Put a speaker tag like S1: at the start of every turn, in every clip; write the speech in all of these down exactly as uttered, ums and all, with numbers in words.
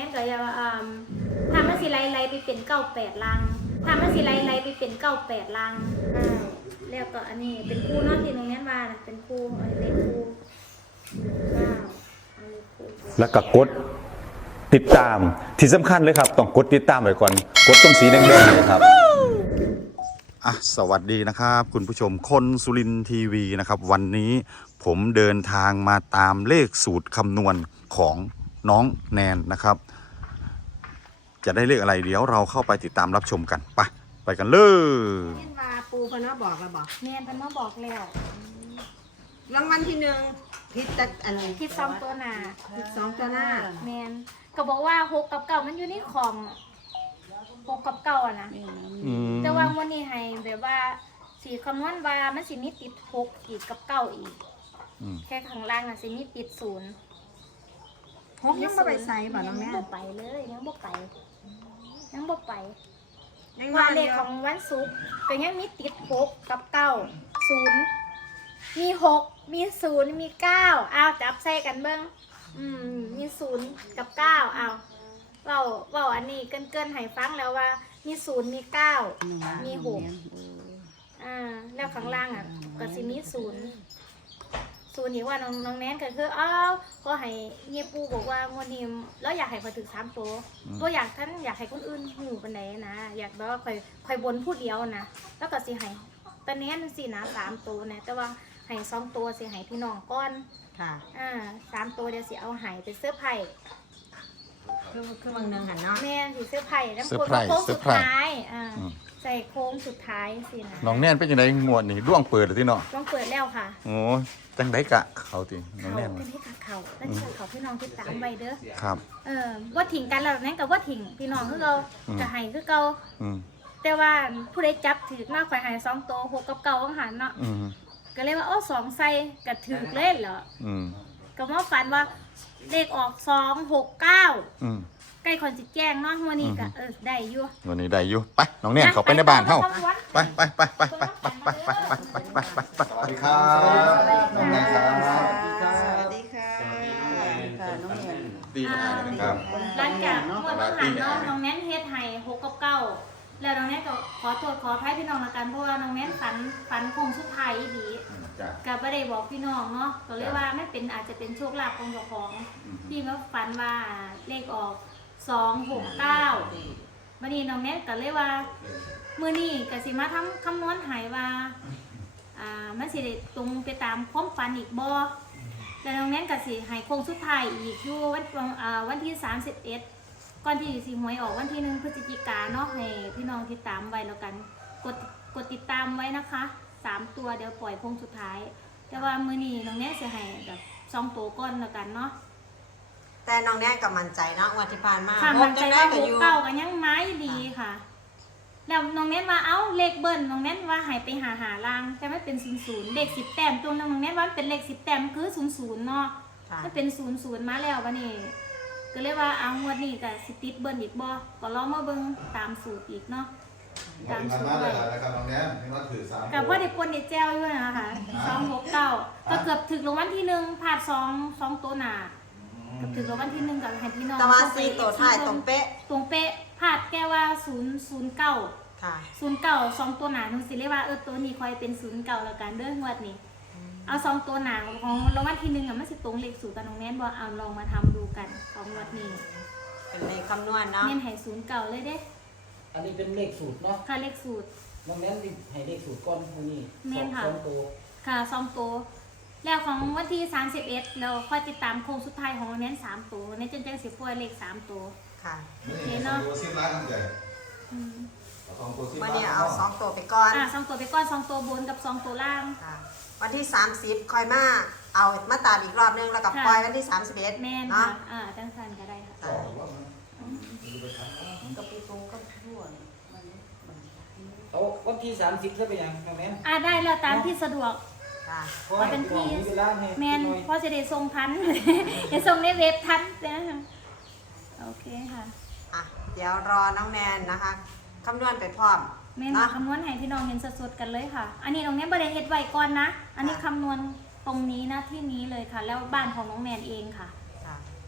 S1: นก็จะทำมันสิไล่ไล่ไปเป็นเก้าแปดลังทำมันสิไล่ไล่ไปเป็นเก้าแปดลังอ่าแล้วก็อันนี้เป็นคู่เนาะที่น้องแนนว่านะเป็นคู่อันนี้เลขคู่เก้าอันนี้คู่
S2: แล้วก็กดติดตามที่สำคัญเลยครับต้องกดติดตามไว้ก่อนกดตรงสีแดงๆเลยครับอ่ะสวัสดีนะครับคุณผู้ชมคนสุรินทร์ทีวีนะครับวันนี้ผมเดินทางมาตามเลขสูตรคำนวณของน้องแนนนะครับจะได้เลขอะไรเดี๋ยวเราเข้าไปติดตามรับชมกันไปไปกันเลย
S3: เห็นว่าปูเพนว่าบอกแล้วบอก
S1: แมนเพิ่นมาบอกแล้ว
S3: รางวัลที่หนึ่งพิษตักอะไร
S1: คิดสองตัวหน้า
S3: พิษสองตัวหน้า
S1: แมนก็บอกว่าหกกับเก้ามันอยู่ในของหกกับเก้าอะนะแต่ว่าวันนี้ให้แบบว่าสีคำนวณว่ามันสิมีติดหกอีกกับเก้าอีกแค่ข้างล่างน่ะสิมีติดศูนย์
S3: หกยังไม่ไปใส่บ่น้องแม่
S1: ยังบ่ไปเลยยังบ่ไปยังบ่ไป
S3: ยัง
S1: ว่า
S3: ว่า
S1: เล
S3: เล
S1: ข
S3: ข
S1: ข
S3: ข
S1: อ
S3: อง ง
S1: วันศุกร์ก็ยังมีติดหกกับเก้าศูนย์มีหกมีศูนย์มีเก้าอ้าวจับใส่กันเบิ้งอืมมีศูนย์กับเก้าอ้าวเว้าเว้าอันนี้เกินเกินให้ฟังแล้วว่ามีศูนย์มีเก้ามีหกอ่าแล้วข้างล่างอ่ะก็สิมีศูนย์ศูนย์นี่ว่าน้องน้องแนนก็คืออ้าวก็ให้เงียปูบอกว่าวันนี้แล้วอยากให้พอถึงสามตัวก็อยากท่านอยากให้คนอื่นหูปานใดนะอยากแบบว่าคอยคอยบนผู้เดียวนะแล้วก็สิให้ตอนนี้นั่นสินะสามตัวนะแต่ว่าให้สองตัวสิให้พี่น้องก้อน
S3: ค่ะ
S1: อ่าสามตัวเดี๋ยวสิเอาให้ไปเสื้อไผ่
S3: คือคือบางหนึ่งหันเนาะ
S1: แม่สิเสื้อไผ่แล้ว
S2: เสื้อ
S1: คน
S2: ไผ่
S1: โค้ง
S2: เสื้
S1: สุ
S2: อ
S1: ด
S2: ไผ่
S1: ท้ายอ่าใส่โค้งสุดท้ายสินะ
S2: น้องแนนเป็นยังไงงวดนี่ร่วงเปิดหรือที่เนาะ
S1: ต้องเปิดแล้วค่ะ
S2: โอ้จังได้กะเขาติน้อง
S1: เขา
S2: แนน
S1: เป็นที่ขาเขาแล้วที่เขาพี่น้องติดตามไว้เด้อ
S2: ครับ
S1: เออว่าถิ่งกันแล้วนั่นกับว่าถิ่งพี่น้องคือเรา
S2: อืม
S1: จะให้คือเก่า
S2: อืม
S1: แต่ว่าผู้ใดจับถือมากข่อยให้สองตัวหกกับเก่าของหันเนาะ
S2: อืม
S1: ก็เลยว่าโอ้สองใส่กับถือเล่นเหรอ
S2: อืม
S1: ก็มาฝันว่าเลขออกสองหกเก้า
S2: อืม
S1: ใกล้คนจิแจ้งเนาะวันนี้ก็เออได้อยู่
S2: วันนี้ได้อยู่ไปน้องแนนเขาไปในบ้านเฮาไปไปไปไปไปไปไปไปไปไปไปไปไปสวัสดีครับน้องแนนครับ
S3: สวัสดีค่ะค่ะน้องแนน
S2: ดีนะครับ
S1: หลังจากเมื่อวันหันเนาะน้องแนนเฮ็ดให้หกกับเก้าแล้วน้องแนนก็ขอโทษขออภัยพี่น้องละกันเพราะว่าน้องแนนฝันฝันคงสุดท้ายอีดีกับบ่ได้บอกพี่น้องเนาะก็เลยว่าไม่เป็นอาจจะเป็นโชคลาภของเจ้าของที่มาฝันว่าเลขออกสองหกเก้าวันนี้น้องแนนก็เลยว่ามื้อนี้ก็สิมาทำคำนวณให้ว่าอ่ามันสิได้ตรงไปตามความฝันอีกบ่แล้วน้องแนนก็สิให้คงสุดท้ายอีกอยู่วันอ่าวันที่สามสิบเอ็ดก่อนที่สิหวยออกวันที่หนึ่งพฤศจิกายนเนาะให้พี่น้องติดตามไว้แล้วกันกดกดติดตามไว้นะคะสามตัวเดี๋ยวปล่อยคงสุดท้ายแต่ว่ามื้อนี้น้องแนนสิให้แบบสองตัวก่อนแล้วกันเนาะ
S3: แต่น้องแนนกับมั่นใจเนาะวันที่ผ่านมา
S1: ค่ะ
S3: ห
S1: มัน
S3: ก
S1: ใจ
S3: จังได้
S1: ว่า
S3: ก็
S1: ห
S3: อก ยู่
S1: เก้ากันยังไม้ดีค่ะ แล้วน้องเน้นว่าเอ้าเลขเบิ้ลน้องเน้นว่าหายไปหาหาลางแต่ไม่เป็นศูนย์ศูนย์เลขสิบแต้มตัวน้องเน้นว่าเป็นเลขสิบแต้มคือศูนย์ศูนย์เนาะ
S3: ค่ะ
S1: มันเป็นศูนย์ศูนย์มาแล้ววันนี้ก็เลยว่าเอางวดนี้ก็สิติดเบิ้ลอีกบ่ก็ลองมาเบิ่งตามสูตรอีกเนาะ
S4: ตามสูตรเลยนะครับน้องแนนนี่ว่าถือสาม
S1: กับพ่อเด็กปนเด็กแจ้วอยู่นะคะสองหกเก้าก็เกือบถึงรางวัลที่หนึ่งผ่านสองสองตัวหนาเกือบถึงรางวัลที่หนึ่งกับให้พี่น้อง
S3: แต่ว่าสี่ตัวท้ายตรงเป๊ะ
S1: ตรงเป๊ะพลาดแก้ว่าศูนย์ศูนย์เก้า
S3: ค่ะ
S1: ศูนย์เก้าสองตัวหนาหนูสิเรียกว่าเออตัวนี้คอยเป็นศูนย์เก้าแล้วกันเด้องวดนี้เอาสองตัวหนาของรางวัลที่หนึ่งอะมันสิตรงเลขสูตรกับน้องแนนบอกเอาลองมาทำดูกันของงวดนี้
S3: เป็นเลขคำนวณเนาะ
S1: เน้นให้ศูนย์เก้าเลยเด้
S5: อันนี้เป็นเลขสูตรเนาะ
S1: ค่ะเลขสูตร
S5: น้องแนนให้เลขสูตรก้อนพวกนี้
S1: แม่นค่ะ
S5: สองตัว
S1: ค่ะสองตัวแล้วของวันที่สามสิบเอ็ดเราค่อยติดตามโค้งสุดท้ายของน้องแนนสามตัวในจนจังสิบปล่อยเลขสามตัว
S3: ค่ะ
S4: นี่สองตัวสิบล้านทั้งใหญ่
S1: อืม
S4: สองตัวสิบ
S3: วัน
S4: ล้าน
S3: นี้เอาสองตัวไปก่อน
S1: อ่ะสองตัวไปก้อนสองตัวบนกับสองตัวล่าง
S3: ค่ะ วันที่สามสิบคอยมาเอามาตามอีกรอบนึงแล้วกับปล่อยวันที่สามสิบเอ็ด
S1: แม่น
S3: เนาะ
S1: ค่ะอ่าจังสันก็ได้ค่ะ
S4: ต่อว่ามัน
S3: กับปีโตกับทั่ว
S5: เอาวันที่สามสิบจะไปยังน้องแนน
S1: อ่าได้แล้วตามที่สะดวก
S3: ค่ะ
S5: เพราะว่าเป็นที่มีเวลาให้
S1: แมน
S5: หน่อย
S1: พ่อจะได้ส่งทัน จะส่งในเว็บทันนะโอเคค่ะ
S3: อ่ะ เดี๋ยวรอน้องแนนนะคะคำนวณไปพร้อม
S1: แม่น
S3: เนาะ
S1: คำนวณให้พี่น้องเห็นสดๆกันเลยค่ะ อันนี้น้องแนนบริเฮ็ดไว้ก่อนนะ อันนี้คำนวณตรงนี้นะที่นี้เลยค่ะ แล้วบ้านของน้องแนนเองค่ะ
S3: ค่ะ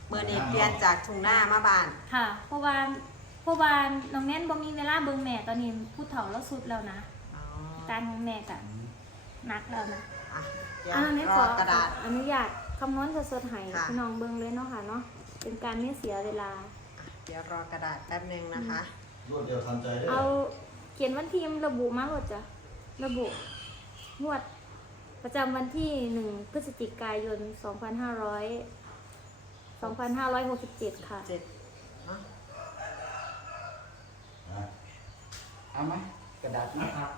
S3: เมื่อนี้เปลี่ยนจากทุ่งนามาบ้าน
S1: ค่ะ เพราะว่าเพราะว่าน้องแน่นบ่มีเวลาเบิ่งแม่ตอนนี้ผู้เฒ่าแล้วสุดแล้วนะ
S3: อ๋อ
S1: การของแม่ก็หนักแล้วนะ
S3: อ่ะเดี๋ยว
S1: อ่านี่
S3: ร
S1: ข
S3: อ
S1: อก
S3: ระดาษ
S1: อนุญาตคำนวณสดๆให้
S3: ค่ะ
S1: พี่น้องเบิ่งเลยเนาะค่ะเนาะเป็นการไม่เสียเวลา
S3: เดี๋ยวรอกระดาษแป๊บนึงนะคะ
S4: รวดเดียวทันใจได้
S1: เอาเขียนวันที่ระบุมาหมดจ้ะระบุงวดประจำวันที่หนึ่งพฤศจิกายนสองพันห้าร้อยสองพันห้าร้อยหกสิบเจ็ดค่ะ
S3: เจ็ดเนาะ
S4: อ่ะ
S5: เอาไหมกระดาษนะครับ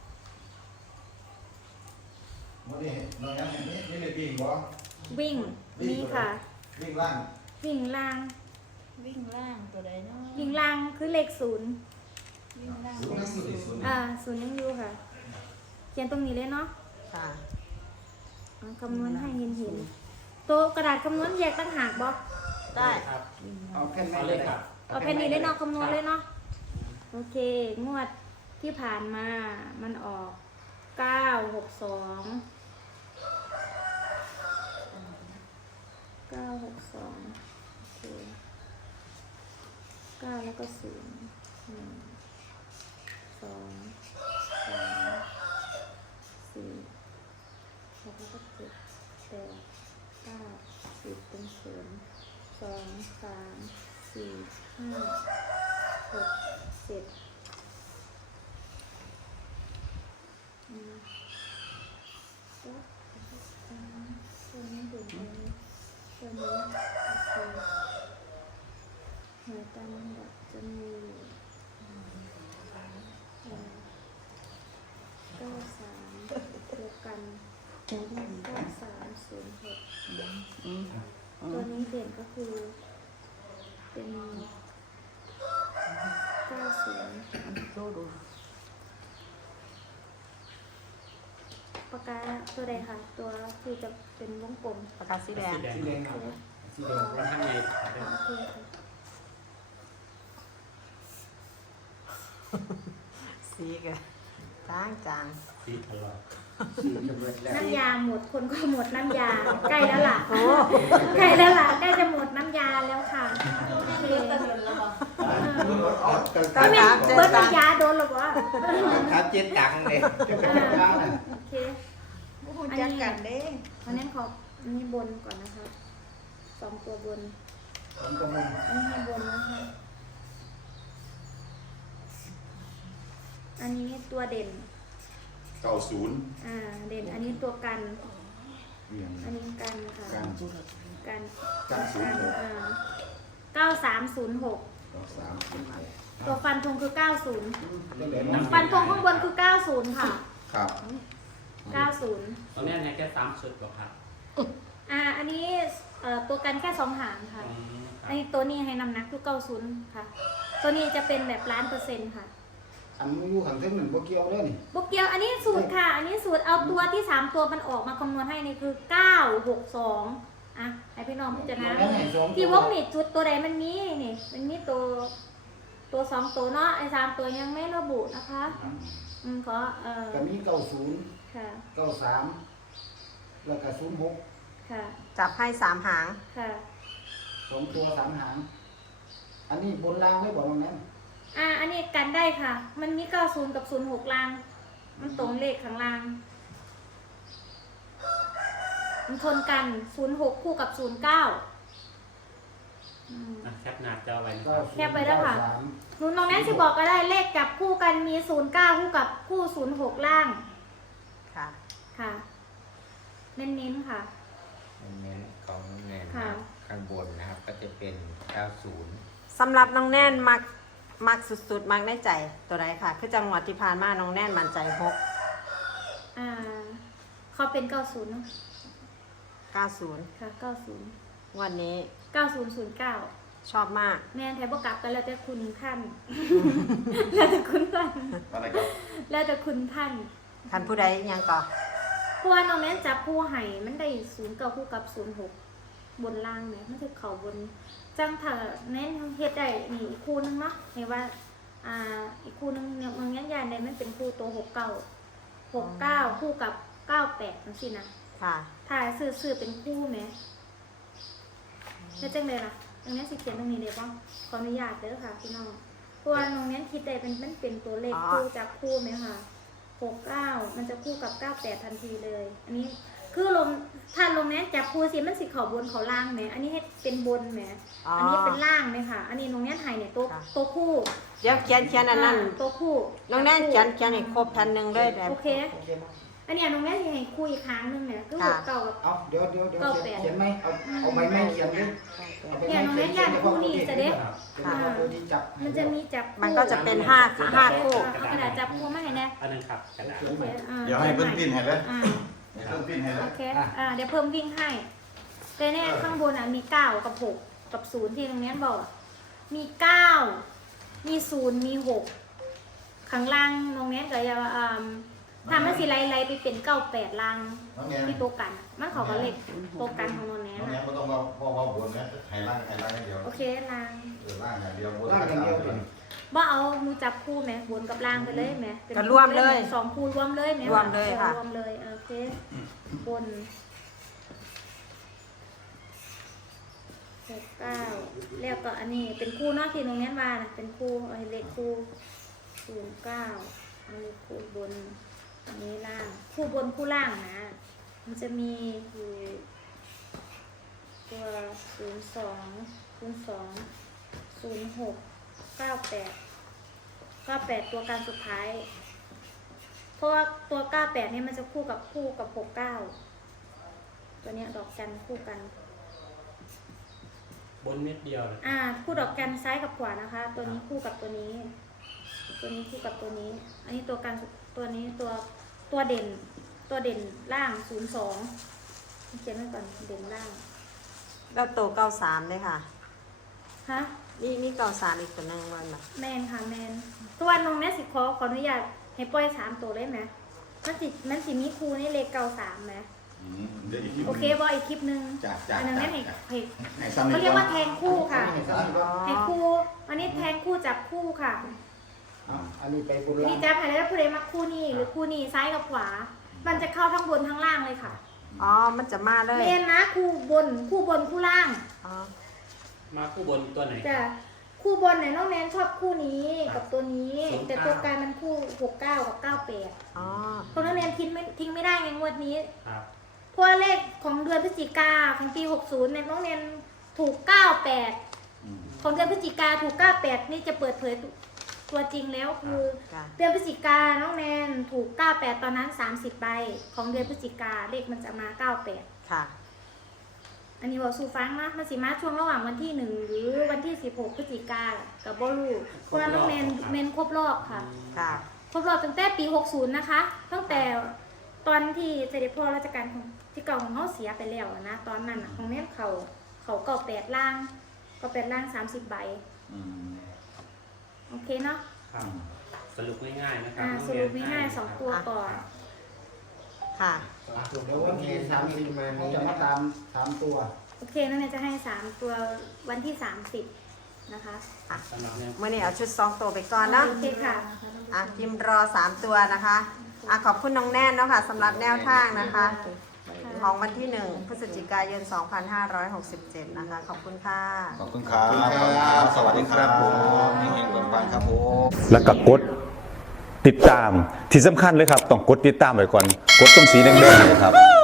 S4: วันนี้น้องแอนเห็นนี่นี่เลยปีกบ่
S1: วิ่งนี่ค่ะ
S4: วิ่งล่าง
S1: วิ่งล่าง
S6: วิ่งล่างตัวใดเนาะ
S1: วิ่งล่างคือเลขศูนย์
S6: วิ่งล่าง
S4: ศูนย์นั่งอยู่ที่ศูนย์
S1: อ่าศูนย์ยังอยู่ค่ะ เขียนตรงนี้เลยเนาะ
S3: ค่ะ
S1: อ่าคำนวณให้เห็นเห็นตัวกระดาษคำนวณแยกตั้งหากบ่
S3: ได้
S5: ครับเอาแค่ไหน
S7: เอาเลยครับ
S1: เอาแผ่นนี้เลยเนาะคำนวณเลยเนาะโอเค งวดที่ผ่านมามันออกเก้าหกสองเก้าหกสองโอเคเก้าแล้วก็ศูนย์หนึ่งสองสามสี่หกแล้วก็เจ็ดแปดเก้าสิบเป็นศูนย์สองสามสี่ห้าหกเจ็ดอืมก็อืมตัวนี้ดูตัวนี้ตัวนี้โอเคหน่วยตามลำดับจะมีอืมเก้าสามเดียวกันเก้าสามศูนย์หกตัวนี้เด่นก็คือเป็นเก้าศูนย์
S3: ดูดู
S1: ปากกาตัวใดค่ะ ตัวที่จะเป็นวงกลม
S3: ปากกาสีแดง
S7: สีแดง
S5: สีแดงครับสีแดง
S7: แล้วข้างในเอาเป็น
S1: โอเคค่ะ
S3: สีกันจางจาง
S7: สีอร่อย
S5: สีจะเบิดแล้ว
S1: น้ำยาหมดคนก็หมดน้ำยาใกล้แล้วล่ะใกล้แล้วล่ะใกล้จะหมดน้ำยาแล้วค่ะโอเค
S6: ตะเดินแล้วบ่
S3: ก็
S1: ไม่
S3: ตามเจ็ด
S1: เบิร์ด
S3: ตาม
S1: น้ำยาโดนหรอวะ
S5: ครับเจ็ดตังค์เลย
S1: อ่าโอเค
S6: บ่ฮู้จักกันเด้
S1: วันนั้นขออันนี้บนก่อนนะคะสองตัวบน
S5: ผมกำลัง
S1: อันนี้ให้บนนะคะ อันนี้ตัวเด่น
S2: เก้าศูนย์
S1: อ่า เด่น อันนี้ตัวกัน
S2: เวียง
S1: อันนี้กันค่ะ
S2: การ
S1: กัน
S2: กันศูนย์หก
S1: อ่าเก้าสามศูนย์หก
S2: เก้าสามศูนย์หก
S1: ตัวฟันธงคือเก้าศูนย์
S5: เดี๋ยว
S1: ฟันธงข้างบนคือเก้าศูนย์ค่ะ
S2: ครับ
S1: เก้าศูนย์
S7: ตอนนี้เนี่ยแค่สามชุดหรอครับ
S1: อ่า อันนี้เอ่อตัวกันแค่สองหางค่ะ
S7: อืมค
S1: อั
S7: รับ
S1: นนี้ตัวนี้ให้น้ำหนักคือเก้าศูนย์ค่ะ ตัวนี้จะเป็นแบบล้านเปอร์เซ็นต์ค่ะ
S5: อันอยู่ข้างเส้นหนึ่งบ่เกี่ยวเลยนี่
S1: บุกเกียวอันนี้สูตรค่ะ อันนี้สูตรเอาตัวที่สามตัวมันออกมาคำนวณให้นี่คือเก้าหกสองอ่ะให้พี่น้องพิจารณา
S5: แล้วไหนสอง
S1: ที่วงนี่จุดตัวใดมันมีนี่ มันมีตัวตัวสองตัวเนาะไอ้สามตัวยังไม่ระบุนะคะ อืมขอเอ่อ
S5: ก็มีเก้าศูนย์
S1: ค่ะ
S5: เก้าสามแล้วก็ศูนย์หก
S1: ค่ะ
S3: จับให้สามหาง
S1: ค่ะ
S5: สองตัวสามหาง อันนี้บนล่างไม่บอกตรงนั้น
S1: อ่า อันนี้กันได้ค่ะ มันมีเก้าศูนย์กับศูนย์หกล่าง มันตรงเลขข้างล่าง มันชนกันศูนย์หกคู่กับศูนย์เก้าอืม
S7: อ่ะแคปหน้าจอไว้นะค
S5: เก้า
S7: รับ
S5: ศูนย์
S1: แคปไว้แล้วค่ะ
S5: เก้าสาม
S1: หนูน้องแนนสิบอกก็ได้เลขจับคู่กันมีศูนย์เก้าคู่กับคู่ศูนย์หกล่าง
S3: ค่ะ
S1: ค่ะ เน้นๆค่ะ
S8: เน้นของเน้น
S1: ค่ะ
S8: ข้างบนนะครับ ก็จะเป็น เก้าศูนย์
S3: สำหรับน้องแน่นมักมักสุดๆ มักในใจตัวใดค่ะ คือจังหวัดที่ผ่านมาน้องแน่นมั่นใจหก
S1: อ่าเขาเป็นเก้าศูนย์เนาะ
S3: เก้าศูนย์
S1: ค่ะเก้าศูนย์
S3: วันนี้
S1: เก้าศูนย์ศูนย์เก้า
S3: ชอบมาก
S1: แม่นแทบกลับกันแล้วแต่คุณท่าน แล้วแต่คุณท่าน
S2: อะไรครับ
S1: แล้วแต่คุณท่าน
S3: ท่านผู้ใดยังก่อ
S1: เพราะว่าน้องแม่นจับคู่ไห้มันได้ศูนย์เก้าคู่กับศูนย์หกบนล่างเนี่ยมันคือเขาบนจังถ้าแน่นเฮ็ดได้นี่อีกคู่นึงเนาะเห็นว่า อ่า อีกคู่นึงเนี่ยมันยันยันได้มันเป็นคู่ตัวหกเก้าหกเก้าคู่กับเก้าแปดนั่นสินะ
S3: ค่ะ
S1: ถ้าซื้อซื้อเป็นคู่ไหมแล้วจังเลยล่ะตรงนี้สิเขียนตรงนี้เลยป่ะขออนุญาตเด้อค่ะพี่น้องเพราะว่าตรงนี้คิดได้เป็นมันเป็นตัวเลขคู่จากคู่ไหมคะหกเก้ามันจะคู่กับเก้าแปดทันทีเลย อันนี้คือลงถ้าลงนี้จับคู่สิมันสิเขาบนเขาล่างไหมอันนี้ให้เป็นบนไหมอันนี้เป็นล่างไหมค่ะอันนี้ตรงนี้ไทยเนี่ยตัวตัวคู่
S3: เดี๋ยวเขียนเขียนอันนั้น
S1: ตัวคู่
S3: น้องแน่นเขียนเขียนให้ครบทันหนึ่งเลยแบบ
S1: โอเค
S5: โอเคเนาะ
S1: อันนี้ตรงนี้จะให้คู่อีกครั้งหนึงเนี่ยก็หกเก้ากับ
S5: เอาเดี๋ยวเดี๋ยวเดี๋ยว
S1: เก้า
S5: เขียน
S1: แปด
S5: เขียนไหมเอาเอาใบไม้เขียนดิเอาใบ
S1: เนี่ย
S5: ไม้
S1: น้อง
S5: เขีย
S1: แม่
S5: น
S1: ญาติคู่นี่จะได้
S5: เป็นตัวที่จับ
S1: มันจะมีจับคู่
S3: มันก็จะเป็นห้าห้าคู่
S1: เอากระดาษจับคู่มาให้แน่
S7: อันนั้นครับกระดาษ
S1: โอเคอ่า
S4: เดี๋ยวให้เพิ่นปิ้นให้เลย
S1: อ่า
S4: ให้เพิ่นปิ้นให้เล
S1: โอย เคอ่าเดี๋ยวเพิ่มวิ่งให้แต่เนี่ยข้างบนอ่ะมีเก้ากับหกกับศูนย์ที่ตรงนี้บอกอะมีเก้ามีศูนย์มีหกข้างล่างตรงนี้ก็จะอ่าทำให้สีไล่ไล่ไปเป็นเก้าแปดล่าง
S4: น้องแงน
S1: ที่โตวกันมันเขาก็เล็กโตวกันของโนนแน่
S4: น้องแงน
S1: นะ
S4: บ่ต้องเว้าเว้าเว้าบนนะไห้ล่างไห้ล่างอย่างเดียว
S1: โอเคล่าง
S4: เออล่างอย่างเดียวบน
S5: ล่างอย่างเดียว
S4: ล่าง
S1: ว่าเอามูจับคู่ไหมบนกับล่างไปเลยไหมเป็น
S3: ก็รวมเลย
S1: สองคู่รวมเลยไหม
S3: รวมเลยค่ะ
S1: รวมเลยโอเคบนหกเก้าแล้วก็อันนี้เป็นคู่เนอกที่ตรงนี้ว่านะเป็นคู่เอาให้เลขคู่ศูนย์เก้าอันนี้คู่บนอันนี้ล่างคู่บนคู่ล่างนะมันจะมีอยู่ตัวศูนย์สองศูนย์สองศูนย์หกเก้าแปดเก้าแปดตัวการสุดท้าย เพราะว่าตัวเก้าแปดนี่มันจะคู่กับคู่กับหกเก้าตัวเนี้ยดอกจันคู่กัน
S7: บนเม็ดเดียวเลย
S1: อ่าคู่ดอกจันซ้ายกับขวานะคะ ตัวนี้คู่กับตัวนี้ ตัวนี้คู่กับตัวนี้ อันนี้ตัวการตัวนี้ตัวตัวเด่น ตัวเด่นล่างศูนย์สองเขียนไว้ก่อนเด่นล่าง
S3: แล้วตัวเก้าสามเลยค่ะ
S1: ฮะ
S3: นี่นี่เก้าสามอีกตัวหนึ่งวันแบบ
S1: แมนค่ะแมนตัวน้องแม่สิขอขออนุญาตให้ปล่อยสามตัวได้ไหมมันสิมันสิมีครูนี่เลขเก้าสามไหม
S4: อืมเดี๋ยวอีกที
S1: โอเคบออีกคลิปหนึง
S4: จ้ะจ้ะ
S1: อันนั้นแม่ให้ให้
S4: ให้ซ้ำ
S1: เขา
S4: อีก
S1: เรียก
S4: ก่อ
S1: ว่าน แทงคู่ค่ะ
S5: ให้ซ้ำอีกรอบ
S1: ให้คู่อันนี้แทงคู่จับคู่ค่ะ
S5: อ่ะอันนี้ไปบน
S1: อัน
S5: ล่า
S1: นี้
S5: ง
S1: จับให้แล้วผู้ใดมาคู่นี้หรือคู่นี้ซ้ายกับขวา มันจะเข้าทั้งบนทั้งล่างเลยค่ะ
S3: อ๋อ มันจะมาเลย
S1: เมนนะคู่บนคู่บนคู่ล่าง
S3: อ๋อ
S7: มาคู่บนตัวไหน
S1: จะคู่บนไหนน้องแนนชอบคู่นี้กับตัวนี้
S7: ศูนย์เก้า
S1: แต่ตัวกลางมันคู่หกเก้ากับเก้าแปด
S3: อ๋อ
S1: เพราะน้องแนนทิ้งไม่ทิ้งไม่ได้ไงงวดนี้
S7: ครับ
S1: เพราะว่าเลขของเดือนพฤศจิกาของปีหกสิบเนี่ยน้องแนนถูกเก้าแปด
S4: อืม
S1: ของเดือนพฤศจิกาถูกเก้าแปดนี่จะเปิดเผยตัวจริงแล้วคือ
S3: ค่ะ
S1: เดือนพฤศจิกาน้องแนนถูกเก้าแปดตอนนั้นสามสิบใบของเดือนพฤศจิกาเลขมันจะมาเก้าแปด
S3: ค่ะ
S1: อันนี้บอกสู่ฟังนะมันสิมาช่วงระหว่างวันที่หนึ่งหรือวันที่สิบหกพฤศจิกากับโบลูเพราะว่าน้องแนนเมนครบรอบค่ะ
S3: ค่ะ
S1: ครบรอบตั้งแต่ปีหกสิบนะคะ ตั้งแต่ตอนที่เสด็จพ่อราชการของที่เก่าของเขาเสียไปแล้วอะนะตอนนั้นอะของแนนเขาเขาเก่าแปดล่างก็แปดล่างสามสิบใบ
S4: อืม
S1: โอเคเนาะ
S7: ครับสรุปง่ายๆนะครั
S1: อ่า
S7: น้อ
S1: ส
S7: แน
S1: รุปง่ายๆสองตัว
S3: อ่ะ
S1: ก่อน
S3: ค่ะ
S5: เดี๋ยววันที่สามสิบเขาจะมาตามสามตัว
S1: โอเคนั่นเนี่ยจะให้สามตัววันที่สามสิบนะคะ
S7: สำหรับแนว
S3: เมื่อนี้เอาชุดสองตัวไปก่อนเนาะ
S1: โอเคค่ะ
S3: อ่ะพิมพ์รอสามตัวนะคะอ่ะขอบคุณน้องแน่นเนาะค่ะสำหรับแนวทางนะคะ ของวันที่หนึ่งพฤศจิกายน สองพันห้าร้อยหกสิบเจ็ด นะคะ ขอบคุณค่ะ
S2: ขอบคุณครับ สวัสดีครับผมเฮงๆปังๆครับผม
S9: แล้วก็กดติดตามที่สำคัญเลยครับ ต้องกดติดตามไว้ก่อน กดตรงสีแดงๆเลยครับ